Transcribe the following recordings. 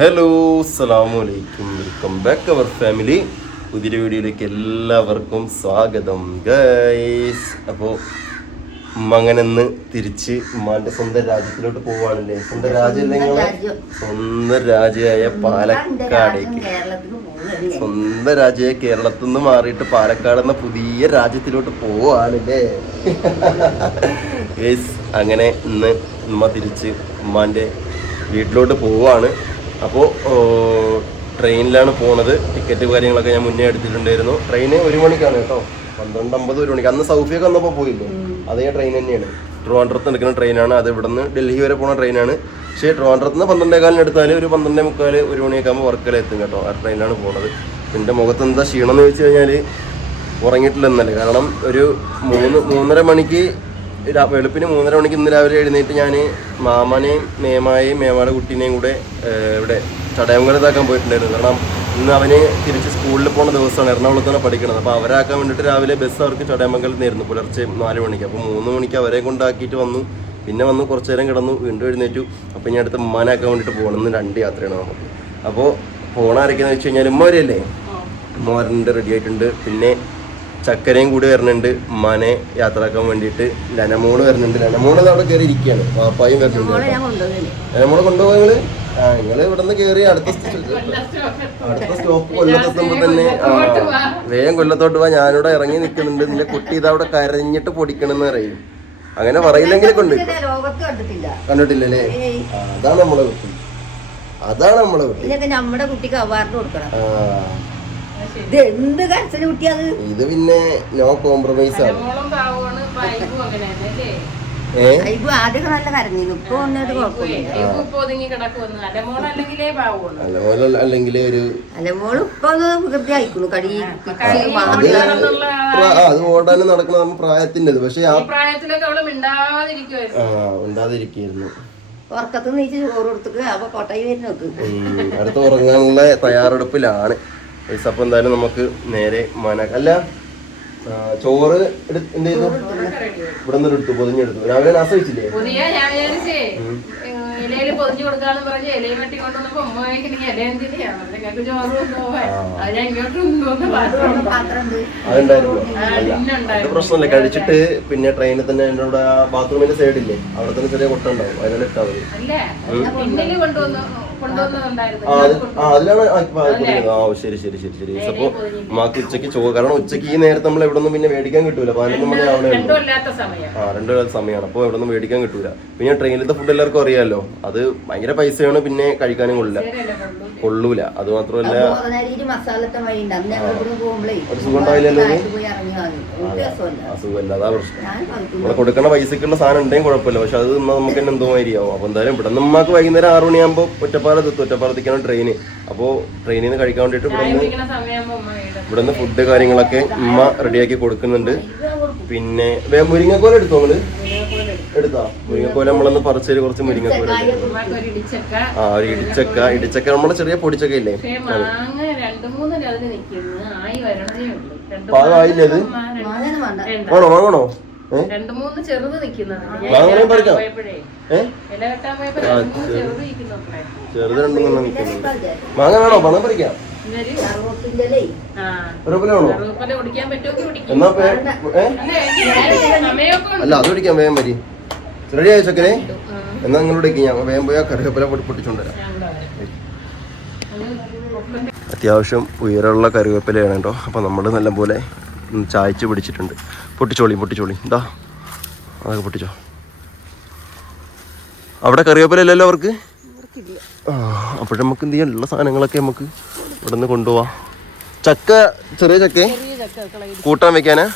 Hello അസ്സലാമു അലൈക്കും welcome back അവർ family പുതിയ വീഡിയോയിലേക്ക് എല്ലാവർക്കും സ്വാഗതം ഗൈസ് അപ്പോൾ ഇന്ന് തിരിച്ച് ഉമ്മാന്റെ സ്വന്തം രാജ്യത്തിലോട്ട് പോവാണല്ലേ? സ്വന്തം രാജ്യം നിങ്ങളെ? സ്വന്തം രാജ്യമായ പാലക്കാടേക്ക്. സ്വന്തം രാജ്യമായ കേരളത്തിൽ നിന്ന് മാറിയിട്ട് പാലക്കാട് എന്ന പുതിയ രാജ്യത്തിലോട്ട് പോവാണല്ലേ? ഗൈസ് അങ്ങനെ ഇന്ന് ഉമ്മ തിരിച്ച് ഉമ്മാന്റെ വീട്ടിലോട്ട് പോവാണ്. അപ്പോൾ ട്രെയിനിലാണ് പോണത്. ടിക്കറ്റ് കാര്യങ്ങളൊക്കെ ഞാൻ മുന്നേ എടുത്തിട്ടുണ്ടായിരുന്നു. ട്രെയിന് ഒരു മണിക്കാണ് കേട്ടോ. പന്ത്രണ്ട് അമ്പത് ഒരു മണിക്ക്. അന്ന് സൗഫിയൊക്കെ വന്നപ്പോൾ പോയില്ലേ? അതേ ട്രെയിൻ തന്നെയാണ്. ട്രിവാൻഡ്രത്ത് എടുക്കുന്ന ട്രെയിനാണ്. അത് ഇവിടുന്ന് ഡൽഹി വരെ പോണ ട്രെയിനാണ്. പക്ഷേ ട്രിവാൻഡ്രത്ത് നിന്ന് പന്ത്രണ്ടേ കാലിന് എടുത്താൽ ഒരു പന്ത്രണ്ടേ മുക്കാൽ ഒരു മണിയൊക്കെ ആകുമ്പോൾ വർക്കല എത്തും കേട്ടോ ആ ട്രെയിനിലാണ് പോണത്. എന്റെ മുഖത്ത് എന്താ ക്ഷീണം എന്ന് വെച്ച് കഴിഞ്ഞാൽ ഉറങ്ങിയിട്ടില്ല എന്നല്ലേ കാരണം ഒരു മൂന്ന് മൂന്നര മണിക്ക് വെളുപ്പിന് മൂന്നര മണിക്ക് ഇന്ന് രാവിലെ എഴുന്നേറ്റ് ഞാൻ മാമനെയും മേമായെയും മേമാടെ കുട്ടീനെയും കൂടെ ഇവിടെ ഇവിടെ ചടയങ്കലത്താക്കാൻ പോയിട്ടുണ്ടായിരുന്നു. കാരണം ഇന്ന് അവന് തിരിച്ച് സ്കൂളിൽ പോകുന്ന ദിവസമാണ്. എറണാകുളത്താണ് പഠിക്കുന്നത് അപ്പോൾ അവരാക്കാൻ വേണ്ടിയിട്ട് രാവിലെ ബസ് അവർക്ക് ചടയമംഗലത്ത് നിന്നായിരുന്നു പുലർച്ചെ നാല് മണിക്ക്. അപ്പോൾ മൂന്ന് മണിക്ക് അവരെ കൊണ്ടാക്കിയിട്ട് വന്നു. പിന്നെ വന്നു കുറച്ച് നേരം കിടന്നു വീണ്ടും എഴുന്നേറ്റു. അപ്പോൾ ഇനി അടുത്ത ഉമ്മാനാക്കാൻ വേണ്ടിയിട്ട് പോകണം ഇന്ന് രണ്ട് യാത്രയാണ് നമുക്ക്. അപ്പോൾ പോണ ആരൊക്കെയെന്ന് വെച്ച് കഴിഞ്ഞാൽ ഉമ്മ വരെയല്ലേ? ഉമ്മ വരണ്ട് റെഡി ആയിട്ടുണ്ട്. പിന്നെ ചക്കരയും കൂടി വരുന്നുണ്ട്. ഉമ്മാനെ യാത്രയാക്കാൻ വേണ്ടിയിട്ട് ലനമോൾ വരുന്നുണ്ട്. ലനമോൾ അവിടെ കയറി ഇരിക്കുകയാണ്. പാപ്പായും വരുന്നുണ്ട് ലനമോൾ കൊണ്ടുപോകാൻ നിങ്ങൾ? ആ നിങ്ങൾ ഇവിടെ നിന്ന് കയറി അടുത്ത അടുത്ത സ്റ്റോപ്പ് കൊല്ലത്തെത്തുമ്പോ തന്നെ വേഗം കൊല്ലത്തോട്ട് പോവാ ഞാനിവിടെ ഇറങ്ങി നിൽക്കുന്നുണ്ട്. നിന്റെ കുട്ടി ഇതവിടെ കരഞ്ഞിട്ട് പൊടിക്കണമെന്ന് പറയും. അങ്ങനെ പറയില്ലെങ്കിൽ കൊണ്ട് കണ്ടിട്ടില്ല. കണ്ടിട്ടില്ലല്ലേ? അതാണ് നമ്മളെ കുട്ടി. അതാണ് നമ്മളെ കുട്ടി. നമ്മുടെ കുട്ടിക്ക് അവാർഡ് കൊടുക്കണം. ഇത് എന്ത് കരച്ചിൽ കുട്ടിയത്? ഇത് പിന്നെ നോ കോംപ്രമൈസ് ആണ്. ഇപ്പൊ ആദ്യമൊക്കെ നല്ല കരഞ്ഞിരുന്നു. ഇപ്പൊ ഒന്നൊരു കുഴപ്പമില്ല. അല്ലെങ്കിൽ ഒരു ഇപ്പൊ വികൃതി അയക്കുന്നു കടി അത് ആ, അത് ഓടാനും നടക്കണം നമ്മൾ പ്രായത്തിന്റെത്. പക്ഷെ ആ ഈ അവൾ മിണ്ടാതിരിക്കുവായിരുന്നു. ആ ഉണ്ടാതിരിക്കുന്നു ഉറക്കത്ത് നീച്ച് ചോറ് കൊടുത്തിട്ട് അപ്പൊ കൊട്ടയിൽ വരുന്നു അടുത്ത് അടുത്ത ഉറങ്ങാനുള്ള തയ്യാറെടുപ്പിലാണ്. ഗൈസ്, അപ്പൊ എന്തായാലും നമുക്ക് നേരെ മന അല്ല ചോറ് എന്ത് ചെയ്തു? ഇവിടെ നിന്ന് എടുത്തു പൊതിഞ്ഞെടുത്തു. രാവിലെ നാസ് വെച്ചില്ലേ അതുണ്ടായിരുന്നു. പ്രശ്നമില്ല കഴിച്ചിട്ട് പിന്നെ ട്രെയിനിൽ തന്നെ എന്റെ കൂടെ ബാത്റൂമിന്റെ സൈഡില്ലേ അവിടെ തന്നെ ചെറിയ കൊട്ടുണ്ടാവും അതിനെ ഇട്ടാൽ മതി. ആ അതിലാണ് ശരി ശരി ശരി ശരി. അപ്പൊ മാക്ക് ഉച്ചയ്ക്ക് ചോറ് കാരണം ഉച്ചയ്ക്ക് ഈ നേരത്തെ നമ്മൾ എവിടെ നിന്നും പിന്നെ മേടിക്കാൻ കിട്ടൂല. പതിനൊന്ന് മണി രണ്ടും ആ രണ്ടു സമയമാണ് അപ്പോൾ എവിടെ നിന്നും മേടിക്കാൻ കിട്ടൂല. പിന്നെ ട്രെയിനിലത്തെ ഫുഡ് എല്ലാവർക്കും അറിയാലോ. അത് ഭയങ്കര പൈസയാണ് പിന്നെ കഴിക്കാനും കൊള്ളില്ല. കൊള്ളൂല? അത് മാത്രമല്ല ഒരു സുഖം ഉണ്ടാവില്ലല്ലോ അസുഖമല്ല അതാ. പ്രശ്നം. നമ്മളെ കൊടുക്കണ പൈസക്കുള്ള സാധനം ഉണ്ടെങ്കിൽ കുഴപ്പമില്ല. പക്ഷെ അത് നമുക്ക് തന്നെ എന്തോ ആയിരിക്കും അപ്പൊ എന്തായാലും ഇവിടെ നമുക്ക് വൈകുന്നേരം ആറു മണിയാകുമ്പോൾ ഒറ്റപ്പാലത്ത് എത്തും ഒറ്റപ്പാലത്തേക്കാണ് ട്രെയിന് അപ്പോൾ ട്രെയിനിൽ നിന്ന് കഴിക്കാൻ വേണ്ടിയിട്ട് ഇവിടെ നിന്ന് ഇവിടെ നിന്ന് ഫുഡ് കാര്യങ്ങളൊക്കെ ഉമ്മ റെഡിയാക്കി കൊടുക്കുന്നുണ്ട്. പിന്നെ വേ- മുരിങ്ങക്കോല എടുത്തോ നമ്മൾ എടുത്താ? മുരിങ്ങക്കോല നമ്മളൊന്ന് പറിച്ചൊരു കുറച്ച് മുരിങ്ങക്കോല ആ ഒരു ഇടിച്ചക്ക. ഇടിച്ചക്ക നമ്മളെ ചെറിയ പൊടിച്ചക്ക ഇല്ലേ? അപ്പൊ മാങ്ങ രണ്ടു മൂന്ന് അതിന് നിൽക്കുന്നു ആയി വരണതേ ഉള്ളൂ. രണ്ട് പാകമായില്ലേ അത്. വേണോ വാങ്ങണോ രണ്ട് മൂന്ന് ചെറുത് നിൽക്കുന്നത് രണ്ട് ചെറുത്. മാങ്ങ വേണോ പണം പറിക്കാം. എന്നാ അല്ലേ അത് പിടിക്കാം വേഗം വരി റെഡി ആയോ ചക്കരെ ആ, എന്നാ നിങ്ങളോട് ഞാൻ വേഗം പോയാൽ കറിവേപ്പില പൊട്ടി പൊട്ടിച്ചോണ്ട് വരാം. ഞാൻ കൊണ്ടുവരാം. അത് അത്യാവശ്യം ഉയരമുള്ള കറിവേപ്പിലയാണ് കേട്ടോ. അപ്പോൾ നമ്മൾ നല്ലപോലെ ചായച്ച് പിടിച്ചിട്ടുണ്ട്. പൊട്ടിച്ചോളി പൊട്ടിച്ചോളി. എന്താ അതൊക്കെ പൊട്ടിച്ചോ. അവിടെ കറിവേപ്പില ഇല്ലല്ലോ അവർക്ക്? അപ്പോഴും നമുക്ക് എന്ത് ചെയ്യാൻ ഉള്ള സാധനങ്ങളൊക്കെ നമുക്ക് ഇവിടെ നിന്ന് കൊണ്ടുപോവാം. ചക്ക ചെറിയ ചക്ക? കൂട്ടാൻ വെക്കാനാ?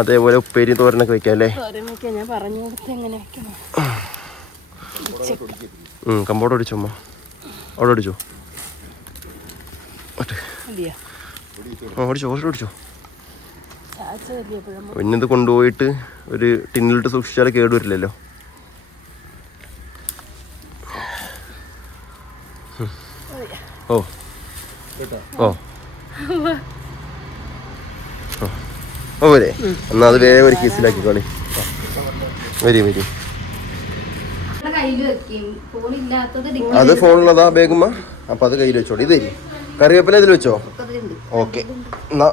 അതേപോലെ ഉപ്പേരി തോരനൊക്കെ വെക്കാം അല്ലേ? തോരൻ വെക്കാൻ ഞാൻ പറഞ്ഞു കൊടുത്ത് എങ്ങനെ വെക്കണം. ഉം, കമ്പോട് അടിച്ചോ അമ്മ. അവിടെ അടിച്ചോ. മറ്റേ. ആ ഓടിച്ചോ പിന്നെ ഇത് കൊണ്ടുപോയിട്ട് ഒരു ടിന്നിലിട്ട് സൂക്ഷിച്ചാൽ കേടുവരില്ലല്ലോ. ഓ. ഓ. ഓ. വരെ. എന്നാ അത് വേഗം ഒരു കേസിലാക്കിക്കോളി. വരി വരും. അത് ഫോണുള്ളതാ ബേഗുമ്മ അപ്പൊ അത് കയ്യിൽ വെച്ചോടി ഇത് തരി. കറിവേപ്പില ഇതിൽ വെച്ചോ? ഓക്കെ. എന്നാ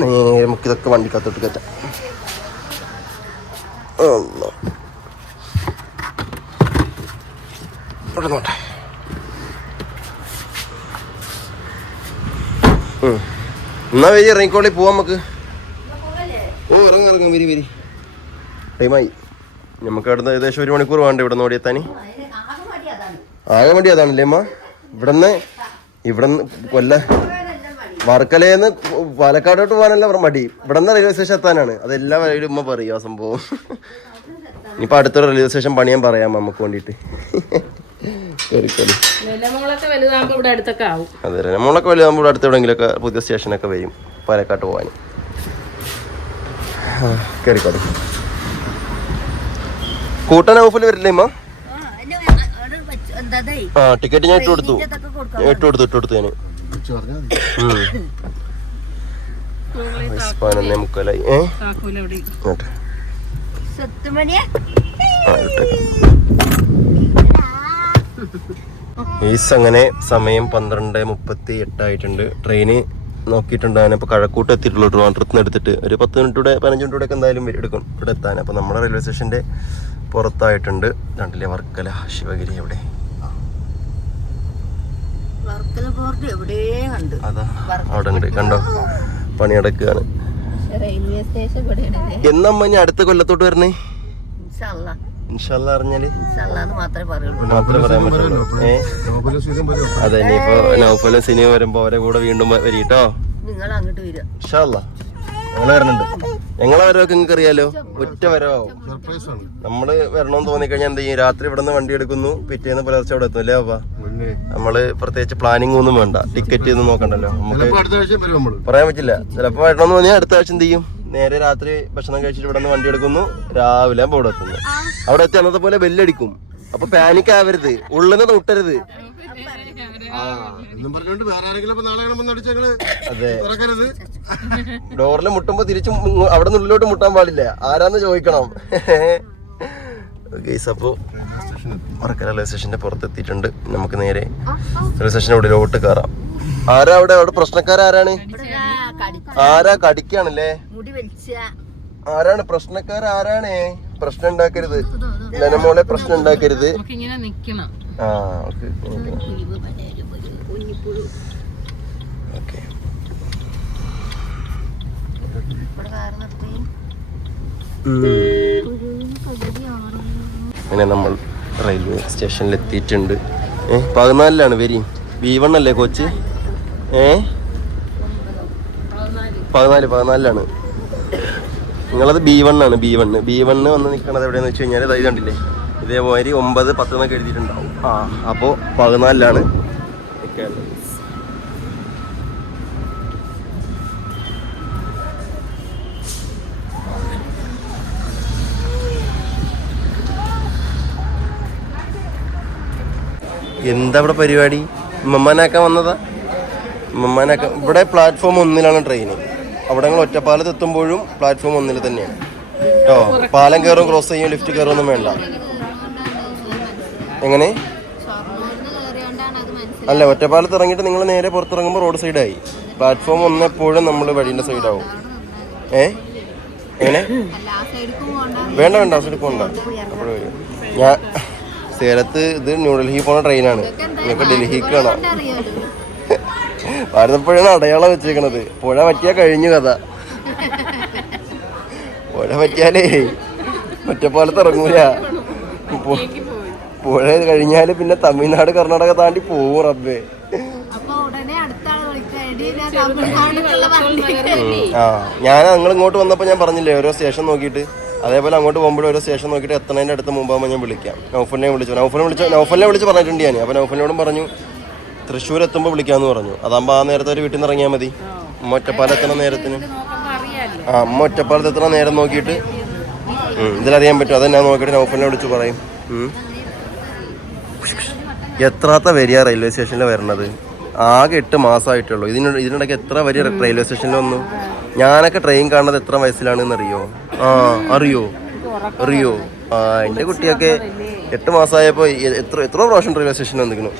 നേരെ നമുക്ക് ഇതൊക്കെ വണ്ടിക്കകത്തോട്ട് കയറ്റാം. ഇവിടെ നോട്ടെ. എന്നാ വരി ഇറങ്ങിക്കോളി പോവാം നമുക്ക്. ഓ ഇറങ്ങാം ഇറങ്ങാം വരി വരി. ടൈമായി. നമുക്ക് അവിടുന്ന് ഏകദേശം ഒരു മണിക്കൂർ വേണ്ട ഇവിടെ നിന്ന് ഓടിയെത്താനി അതിന് ആകെ മടി അതാണല്ലേ അമ്മ? ഇവിടുന്ന് ഇവിടുന്ന് കൊല്ല എല്ലാം വർക്കലേന്ന് പാലക്കാടോട്ട് പോകാനല്ല ഇവിടെ മടി. ഇവിടുന്ന് റെയിൽവേ സ്റ്റേഷൻ എത്താനാണ്. അതെല്ലാം വഴിയിലും ഉമ്മ പറയും ആ സംഭവം. ഇനിയിപ്പോ അടുത്തൊരു റെയിൽവേ സ്റ്റേഷൻ പണിയാൻ പറയാം നമുക്ക് വേണ്ടിയിട്ട്. കേറിക്കോളി നിലമോളൊക്കെ വലുതാകുമ്പോ ഇവിടെ അടുത്തൊക്കെ ആവും. അതെ നമ്മളൊക്കെ വലുതാകുമ്പോൾ ഇവിടെ അടുത്ത് എവിടെയെങ്കിലുമൊക്കെ പുതിയ സ്റ്റേഷനൊക്കെ വരും പാലക്കാട്ട് പോകാൻ കയറിക്കോളി കൂട്ടാൻ ഓഫിൽ വരില്ലേ അമ്മ ആ, അല്ല, അവിടെ വെച്ച് എന്താ ഇതേ? ആ ടിക്കറ്റ് ഞാൻ ഇട്ട് കൊടുത്തു. ഇട്ടു കൊടുത്തു ഇട്ട് കൊടുത്തു ഞാൻ പതിനൊന്നേ മുക്കാലായി. ഏ? ഈസ് അങ്ങനെ സമയം പന്ത്രണ്ട് മുപ്പത്തി എട്ടായിട്ടുണ്ട്. ട്രെയിന് നോക്കിയിട്ടുണ്ട്. ഞാനിപ്പോൾ കഴക്കൂട്ട് എത്തിയിട്ടുള്ളൂ. ട്രിവാൻഡ്രത്ത് നിന്ന് എടുത്തിട്ട്. ഒരു പത്ത് മിനിറ്റ് കൂടെ പതിനഞ്ച് മിനിറ്റ് കൂടെ ഒക്കെ എന്തായാലും വരും- എടുക്കും. ഇവിടെ എത്താൻ. അപ്പോൾ നമ്മുടെ റെയിൽവേ സ്റ്റേഷന്റെ പുറത്തായിട്ടുണ്ട്. കണ്ടില്ലേ വർക്കല ശിവഗിരി എവിടെ വർക്കല ബോർഡ് എവിടെയോ കണ്ട് അതാ അവിടെ ഉണ്ട് കണ്ടോ? പണി നടക്കുകയാണ് റെയിൽവേ സ്റ്റേഷൻ എന്നമ്മ ഇനി അടുത്ത കൊല്ലത്തോട്ട് വരണേ? അറിഞ്ഞാൽ. അതെ ഇനിയിപ്പോ നൗഫലും സിനിമ വരുമ്പോ അവരെ കൂടെ വീണ്ടും വരീട്ടോ? നിങ്ങൾ അങ്ങോട്ട് വരിക. ഇൻഷാല്ല ഞങ്ങൾ വരണുണ്ട്. ഞങ്ങളെ വരവൊക്കെ നിങ്ങൾക്ക് അറിയാലോ ഒറ്റ വരവോ നമ്മൾ വരണമെന്ന് തോന്നിക്കഴിഞ്ഞാൽ എന്ത് ചെയ്യും? രാത്രി ഇവിടെ നിന്ന് വണ്ടി എടുക്കുന്നു പിറ്റേന്ന് പുലർച്ചെ അവിടെ എത്തും അല്ലേ അപ്പാ നമ്മൾ പ്രത്യേകിച്ച് പ്ലാനിങ് ഒന്നും വേണ്ട. ടിക്കറ്റ് ഒന്നും നോക്കണ്ടല്ലോ. നമുക്ക് പറയാൻ പറ്റില്ല. ചിലപ്പോ വരണമെന്ന് തോന്നിയാൽ അടുത്ത ആഴ്ച എന്ത് ചെയ്യും? നേരെ രാത്രി ഭക്ഷണം കഴിച്ചിട്ട് ഇവിടെ നിന്ന് വണ്ടി എടുക്കുന്നു രാവിലെ ഇവിടെ എത്തുന്നു അവിടെ എത്തി അന്നത്തെ പോലെ ബെല്ലടിക്കും അപ്പൊ പാനിക് ആവരുത്. ഉള്ളിന്ന് തൊട്ടരുത്. എന്നും പറഞ്ഞോണ്ട് വേറെ ആരെങ്കിലും ഇപ്പൊ നാളെ കാണുമ്പോ അടിച്ച് ഞങ്ങൾ അതെ. തുറക്കരുത്. ഡോറിൽ മുട്ടുമ്പോ തിരിച്ചു അവിടെ നിന്ന് ഉള്ളിലോട്ട് മുട്ടാൻ പാടില്ല. ആരാന്ന് ചോദിക്കണം. ഗൈസ് അപ്പോൾ മറക്കര റെയിൽവേ സ്റ്റേഷന്റെ പുറത്തെത്തിയിട്ടുണ്ട്. നമുക്ക് നേരെ റെയിൽവേ സ്റ്റേഷന്റെ ഉള്ളിലോട്ട് കയറാം ആരാ അവിടെ? അവിടെ പ്രശ്നക്കാരാരാണ് കടി ആരാ കടിക്കാണല്ലേ? ആരാണ് പ്രശ്നക്കാർ ആരാണ്? പ്രശ്നം ഉണ്ടാക്കരുത്. നനമോളെ പ്രശ്നം ഉണ്ടാക്കരുത്. ആ ഓക്കെ. ഓക്കെ. കാറ് നിർത്തി അങ്ങനെ നമ്മൾ റെയിൽവേ സ്റ്റേഷനിൽ എത്തിയിട്ടുണ്ട് ഏ പതിനാലിലാണ് വരി. വി വൺ അല്ലേ കോച്ച്? ഏ? പതിനാല് പതിനാലിലാണ്. നിങ്ങളത് ബി വണ്ണാണ് ബി വണ്ണ് ബി വണ്ണ് വന്ന് നിൽക്കണത് എവിടെയെന്ന് വെച്ച് കഴിഞ്ഞാൽ ഇത് കണ്ടില്ലേ? ഇതേമാതിരി ഒമ്പത് പത്ത് എന്നൊക്കെ എഴുതിയിട്ടുണ്ടാവും. ആ അപ്പോൾ പതിനാലിലാണ്. എന്താ ഇവിടെ പരിപാടി? മമ്മാനാക്കാൻ വന്നതാ? മമ്മാനാക്കാൻ ഇവിടെ പ്ലാറ്റ്ഫോം ഒന്നിലാണ് ട്രെയിൻ അവിടെ ഞങ്ങൾ ഒറ്റപ്പാലത്ത് എത്തുമ്പോഴും പ്ലാറ്റ്ഫോം ഒന്നിൽ തന്നെയാണ്. കേട്ടോ പാലം കയറും ക്രോസ് ചെയ്യും ലിഫ്റ്റ് കയറുമൊന്നും വേണ്ട. എങ്ങനെ? അല്ല ഒറ്റപ്പാലത്ത് ഇറങ്ങിയിട്ട് നിങ്ങൾ നേരെ പുറത്തിറങ്ങുമ്പോൾ റോഡ് സൈഡായി പ്ലാറ്റ്ഫോം ഒന്നെപ്പോഴും നമ്മൾ വഴീന്റെ സൈഡാവും ഏ? എങ്ങനെ? വേണ്ട വേണ്ട ആ സൈഡ് പോകണ്ട അപ്പോഴും ഞാൻ സേലത്ത് ഇത് ന്യൂഡൽഹി പോണ ട്രെയിനാണ്. നിങ്ങൾക്ക് ഡൽഹിക്ക് വേണം. ഭാരതപ്പുഴയാണ് അടയാളം വെച്ചേക്കണത് പുഴ പറ്റിയാ കഴിഞ്ഞു കഥ. പുഴ പറ്റിയാലേ ഒറ്റപ്പാലത്ത് ഇറങ്ങൂല. പുഴ കഴിഞ്ഞാൽ പിന്നെ തമിഴ്നാട് കർണാടക താണ്ടി പോവും റബ്ബേ. ആ ഞാൻ നിങ്ങൾ ഇങ്ങോട്ട് വന്നപ്പോൾ ഞാൻ പറഞ്ഞില്ലേ ഓരോ സ്റ്റേഷൻ നോക്കിയിട്ട്. അതേപോലെ അങ്ങോട്ട് പോകുമ്പോഴും ഒരു സ്റ്റേഷൻ നോക്കിയിട്ട് എത്തണതിന്റെ അടുത്ത് മുമ്പാകുമ്പോൾ ഞാൻ വിളിക്കാം. നൗഫലിനെ വിളിച്ചു. നൗഫലിനെ വിളിച്ചു നൗഫലിനെ വിളിച്ച് പറഞ്ഞിട്ടുണ്ട് ഞാൻ അപ്പോൾ നൗഫലിനോടും പറഞ്ഞു തൃശ്ശൂർ എത്തുമ്പോൾ വിളിക്കാമെന്ന് പറഞ്ഞു. അതാകുമ്പോൾ ആ നേരത്തെ ഒരു വീട്ടിൽ നിന്ന് ഇറങ്ങിയാൽ മതി ഒറ്റപ്പാലം എത്തണ നേരത്തിന്. ആ അമ്മ എത്തണ നേരം നോക്കിയിട്ട് ഇതിലറിയാൻ പറ്റും. അതെന്നാ നോക്കിയിട്ട് നൗഫലിനെ വിളിച്ച് പറയും. എത്രാത്ത വരിക റെയിൽവേ സ്റ്റേഷനിൽ വരണത്? ആകെ എട്ട് മാസമായിട്ടുള്ളൂ ഇതിന് ഇതിനിടയ്ക്ക് എത്ര വരി റെയിൽവേ സ്റ്റേഷനിൽ വന്നു? ഞാനൊക്കെ ട്രെയിൻ കാണുന്നത് എത്ര വയസ്സിലാണെന്ന് അറിയോ ആ അറിയോ? അറിയോ? ആ എന്റെ കുട്ടിയൊക്കെ എട്ട് മാസമായപ്പോൾ എത്ര എത്ര പ്രാവശ്യം റെയിൽവേ സ്റ്റേഷനിൽ വന്നിരിക്കുന്നു.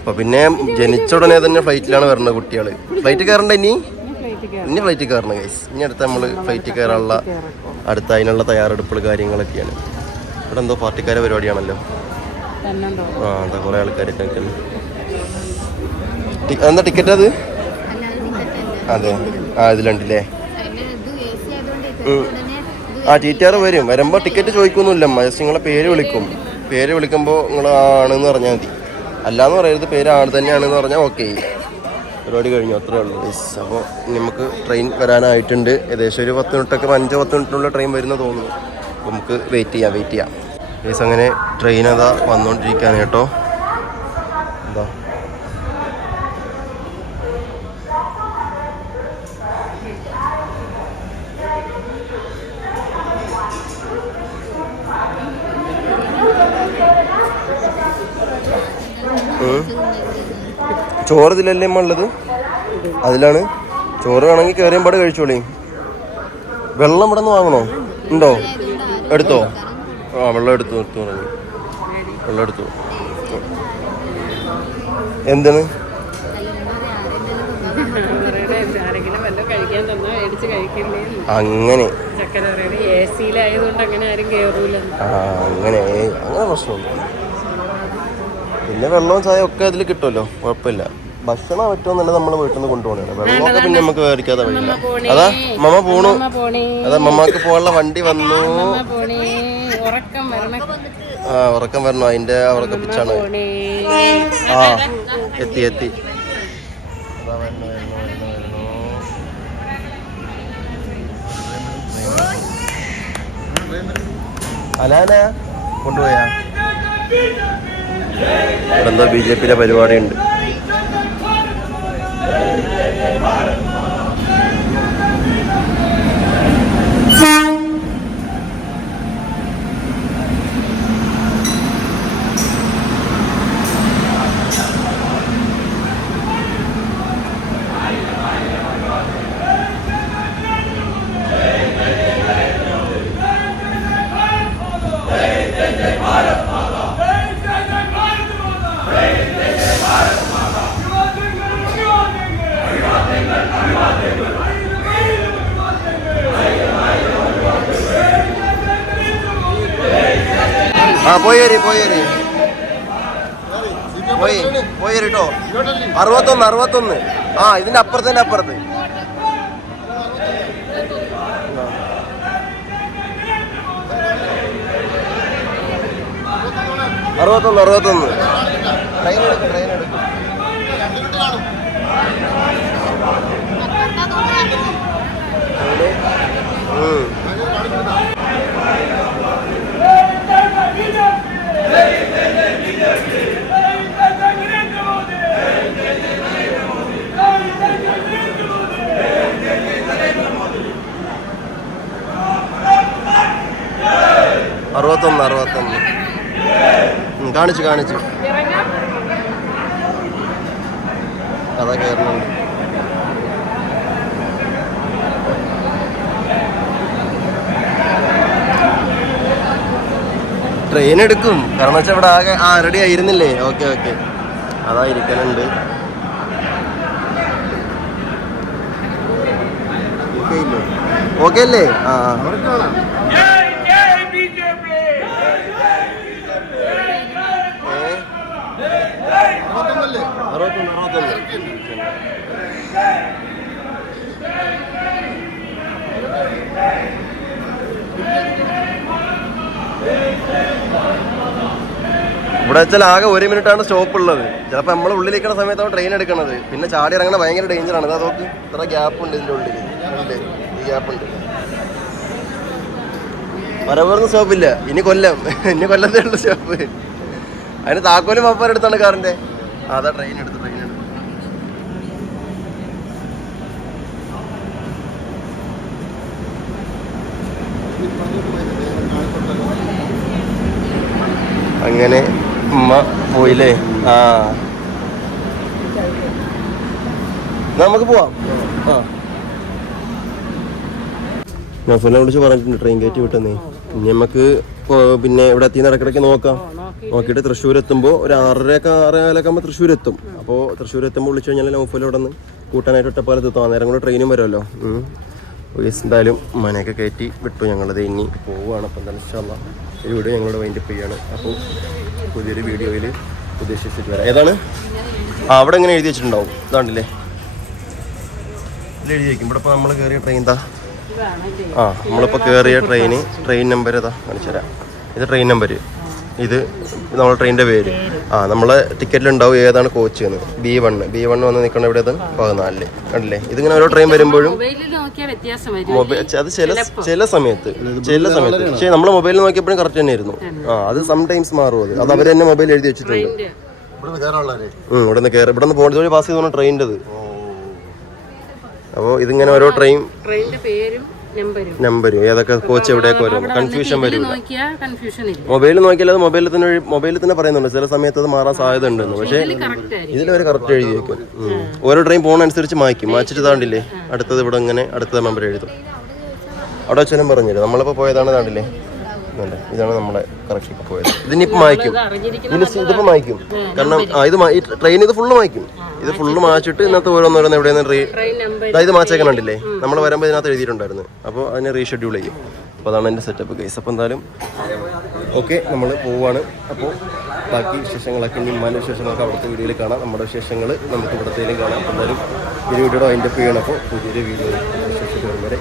അപ്പൊ പിന്നെ ജനിച്ച ഉടനെ തന്നെ ഫ്ലൈറ്റിലാണ് വരുന്നത് കുട്ടികൾ ഫ്ലൈറ്റ് കയറണ്ട ഇനി? ഇനി ഫ്ലൈറ്റ് കയറണം ഗൈസ് ഇനി അടുത്ത നമ്മൾ ഫ്ലൈറ്റ് കയറാനുള്ള അടുത്ത അതിനുള്ള തയ്യാറെടുപ്പുകൾ കാര്യങ്ങളൊക്കെയാണ്. ഇവിടെ എന്തോ പാർട്ടിക്കാരെ പരിപാടിയാണല്ലോ. ആ എന്താ കുറേ ആൾക്കാരൊക്കെ എന്താ ടിക്കറ്റ് അത്? അതെ ആ ഇതിലുണ്ടല്ലേ ആയതുകൊണ്ട് ടി ടി ആർ വരും. വരുമ്പോൾ ടിക്കറ്റ് ചോദിക്കൊന്നുമില്ല. ജസ്റ്റ് നിങ്ങളെ പേര് വിളിക്കും. പേര് വിളിക്കുമ്പോൾ നിങ്ങൾ ആണെന്ന് പറഞ്ഞാൽ മതി. അല്ലാന്ന് പറയരുത്. പേര് ആൾ തന്നെയാണെന്ന് പറഞ്ഞാൽ ഓക്കെ പരിപാടി കഴിഞ്ഞു. അത്രേ ഉള്ളൂ. യെസ് അപ്പോൾ നമുക്ക് ട്രെയിൻ വരാനായിട്ടുണ്ട്. ഏകദേശം ഒരു പത്ത് മിനിറ്റൊക്കെ അഞ്ചോ പത്ത് മിനിറ്റിനുള്ള ട്രെയിൻ വരുന്ന തോന്നുന്നു. നമുക്ക് വെയിറ്റ് ചെയ്യാം വെയിറ്റ് ചെയ്യാം. യെസ് അങ്ങനെ ട്രെയിൻ അതാ വന്നുകൊണ്ടിരിക്കുകയാണ് കേട്ടോ. ചോറ് ഇതിലല്ലേ അമ്മ ഉള്ളത് അതിലാണ്. ചോറ് വേണമെങ്കിൽ കയറിയും പാട് കഴിച്ചോളേ. വെള്ളം ഇവിടെ നിന്ന് വാങ്ങണോ? ഉണ്ടോ? എടുത്തോ? ആ വെള്ളം എടുത്തു എടുത്തു പറഞ്ഞു. വെള്ളം എടുത്തു. എന്താണ്? അങ്ങനെ. അങ്ങനെ അങ്ങനെ. ഏയ് അങ്ങനെ പ്രശ്നമൊന്നും പിന്നെ വെള്ളവും ചായ ഒക്കെ അതിൽ കിട്ടുമല്ലോ? കുഴപ്പമില്ല. ഭക്ഷണം പറ്റുമെന്നല്ല നമ്മൾ വീട്ടിൽ നിന്ന് കൊണ്ടുപോകണേ വെള്ളമൊക്കെ പിന്നെ നമുക്ക് മേടിക്കാതെ വഴിയില്ല. അതാ മമ്മ പോണു. അതാ മമ്മക്ക് പോകാനുള്ള വണ്ടി വന്നു. ആ ഉറക്കം വരണം. അതിന്റെ ഉറക്കപ്പിച്ചാണ് ആ എത്തി എത്തി. അലാന കൊണ്ടുപോയാ? ഇവിടെ ബി ജെ പിയിലെ പരിപാടി പോയേരി പോയി പോയേരി. പോയി വരി പോയി പോയി വരി കേട്ടോ അറുപത്തൊന്ന് അറുപത്തൊന്ന്. ആ ഇതിന്റെ അപ്പുറത്തിന്റെ അപ്പുറത്ത്. അറുപത്തൊന്ന് അറുപത്തൊന്ന്. ട്രെയിൻ എടുക്കും ട്രെയിൻ എടുക്കും. ഉം. അറുപത്തൊന്ന് അറുപത്തൊന്ന്. കാണിച്ചു കാണിച്ചു. അതാ കയറുന്നുണ്ട്. ട്രെയിൻ എടുക്കും. കാരണം വെച്ചാൽ ഇവിടെ ആകെ ആ റെഡി ആയിരുന്നില്ലേ? ഓക്കെ ഓക്കെ അതാ ഇരിക്കലുണ്ട്. ഓക്കെ അല്ലേ? ആ ആ. അറുപത്തൊന്നല്ലേ അറുപത്തൊന്ന് അറുപത്തൊന്ന് ഇവിടെ വെച്ചാൽ ആകെ ഒരു മിനിറ്റ് ആണ് സ്റ്റോപ്പ് ഉള്ളത് ചിലപ്പോൾ നമ്മൾ ഉള്ളിലേക്കുന്ന സമയത്താണ് ട്രെയിൻ എടുക്കുന്നത് പിന്നെ ചാടി ഇറങ്ങണ ഭയങ്കര ഡേഞ്ചറാണ് അതാ നോക്ക് ഇത്ര ഗ്യാപ്പ് ഉണ്ട് ഇതിന്റെ ഉള്ളിൽ? ഈ ഗ്യാപ്പ് ഉണ്ട്. സ്റ്റോപ്പ് ഇല്ല. ഇനി കൊല്ലം. ഇനി കൊല്ലത്തേ ഉള്ളു സ്റ്റോപ്പ് അതിന് താക്കോലും അപ്പാരെടുത്താണ് കാറിന്റെ അതാ ട്രെയിൻ എടുത്ത് ട്രെയിൻ അങ്ങനെ ഉമ്മ പോയില്ലേ? ആ. നമുക്ക് പോവാം. ആ. നഫലിനെ വിളിച്ച് പറഞ്ഞിട്ടുണ്ട് ട്രെയിൻ കയറ്റി വിട്ടെന്നേ. ഇനി നമുക്ക് പിന്നെ ഇവിടെ എത്തി ഇടയ്ക്കിടയ്ക്ക് നോക്കാം. നോക്കിയിട്ട് തൃശ്ശൂർ എത്തുമ്പോൾ ഒരു ആറരയൊക്കെ ആറേകാലൊക്കെ ആകുമ്പോൾ തൃശ്ശൂർ എത്തും അപ്പോൾ തൃശ്ശൂർ എത്തുമ്പോൾ വിളിച്ചു കഴിഞ്ഞാൽ നൗഫൽ ഇവിടെ നിന്ന് കൂട്ടാനായിട്ട് ഒറ്റപ്പാലത്ത് എത്തും. അന്നേരം കൂടെ ട്രെയിനും വരുമല്ലോ. പോലീസ് എന്തായാലും മനയൊക്കെ കയറ്റി വിട്ടു. ഞങ്ങളത് ഇനി പോവുകയാണ്. അപ്പം എന്തായാലും ഇഷ്ടമല്ല ഈ വീഡിയോ ഞങ്ങളുടെ വൈൻഡപ്പ് ചെയ്യാണ്. അപ്പോൾ പുതിയൊരു വീഡിയോയിൽ ഉദ്ദേശിച്ചിട്ട് വരാം. ഏതാണ്? അവിടെ എങ്ങനെ എഴുതി വെച്ചിട്ടുണ്ടാവും? ഇതാണ്ടില്ലേ? ഇതിൽ എഴുതി വയ്ക്കും ഇവിടെ ഇപ്പോൾ നമ്മൾ കയറിയ ട്രെയിൻ എന്താ ആ നമ്മളിപ്പോൾ കയറിയ ട്രെയിന് ട്രെയിൻ നമ്പർ ഇതാ കാണിച്ചു തരാം. ഇത് ട്രെയിൻ നമ്പർ ഇത് നമ്മളെ ട്രെയിനിന്റെ പേര്. ആ നമ്മളെ ടിക്കറ്റിൽ ടിക്കറ്റിലുണ്ടാവും ഏതാണ് കോച്ച് എന്ന്. ബി വണ്ണ് ബി വണ്ണ് വന്ന് നിൽക്കണ ഇവിടെ പതിനാലിൽ. കണ്ടില്ലേ? ഇതിങ്ങനെ ഓരോ ട്രെയിൻ വരുമ്പോഴും മൊബൈലിൽ നോക്കിയാൽ വ്യത്യാസം വരും. മൊബൈൽ അത് ചില ചില സമയത്ത്. ചില സമയത്ത്. പക്ഷേ നമ്മളെ മൊബൈലിൽ നോക്കിയപ്പോഴും കറക്റ്റ് തന്നെയായിരുന്നു. ആ അത് സം ടൈംസ് മാറും അത്. അത് അവർ തന്നെ മൊബൈൽ എഴുതി വെച്ചിട്ടുണ്ട്. ഇവിടെ നിന്ന് കയറി ഇവിടെ നിന്ന് വഴി പാസ് ചെയ്തോണ്ട് ട്രെയിന്റെ അപ്പോൾ ഇതിങ്ങനെ ഓരോ ട്രെയിൻ ട്രെയിനിന്റെ പേരും നമ്പരും. ഏതൊക്കെ കോച്ച് എവിടെയൊക്കെ വരും? കൺഫ്യൂഷൻ വരും മൊബൈൽ നോക്കിയാൽ അത് മൊബൈലിൽ തന്നെ മൊബൈലിൽ തന്നെ പറയുന്നുണ്ട്. ചില സമയത്ത് അത് മാറാൻ സാധ്യത ഉണ്ടെന്ന്. പക്ഷേ അവർ കറക്റ്റ് എഴുതി വെക്കും. ഓരോ ട്രെയിൻ പോണ അനുസരിച്ച് മായ്ക്കും. മാച്ചിട്ട് താണ്ടില്ലേ അടുത്തത് ഇവിടെ ഇങ്ങനെ അടുത്ത നമ്പർ എഴുതും. അവിടെ വെച്ചാലും പറഞ്ഞില്ല? നമ്മളിപ്പോൾ പോയതാണ് താണ്ടില്ലേ. ഇതാണ് നമ്മുടെ കറക്ഷൻ പോയത്. ഇതിനിപ്പോൾ മായ്ക്കും. ഇതിൽ ഇതിപ്പോൾ മായ്ക്കും. കാരണം ആ ഇത് ട്രെയിൻ ഇത് ഫുള്ള് മായ്ക്കും. ഇത് ഫുള്ള് മാച്ചിട്ട് ഇന്നത്തെ ഓരോന്നോരോന്ന് എവിടെയെന്ന് റീ ട്രെയിൻ നമ്പർ ദാ ഇത് മാച്ചേക്കണുണ്ടല്ലേ നമ്മൾ വരുമ്പോൾ ഇതിനകത്ത് എഴുതിയിട്ടുണ്ടായിരുന്നു. അപ്പോൾ അതിനെ റീഷെഡ്യൂൾ ചെയ്യും. അപ്പോൾ അതാണ് എന്റെ സെറ്റപ്പ് കേസ് അപ്പോൾ എന്തായാലും ഓക്കെ നമ്മൾ പോവാണ്. അപ്പോൾ ബാക്കി വിശേഷങ്ങളൊക്കെ ഇനി ഉമ്മാന്റെ വിശേഷങ്ങളൊക്കെ അവിടുത്തെ വീഡിയോയിൽ കാണാം. നമ്മുടെ വിശേഷങ്ങൾ നമുക്ക് ഇവിടത്തേലും കാണാം. അപ്പോൾ എന്തായാലും ഈ വീഡിയോയുടെ അതിന്റെ ചെയ്യണം അപ്പോൾ പുതിയൊരു വീഡിയോ വിശേഷം വരെ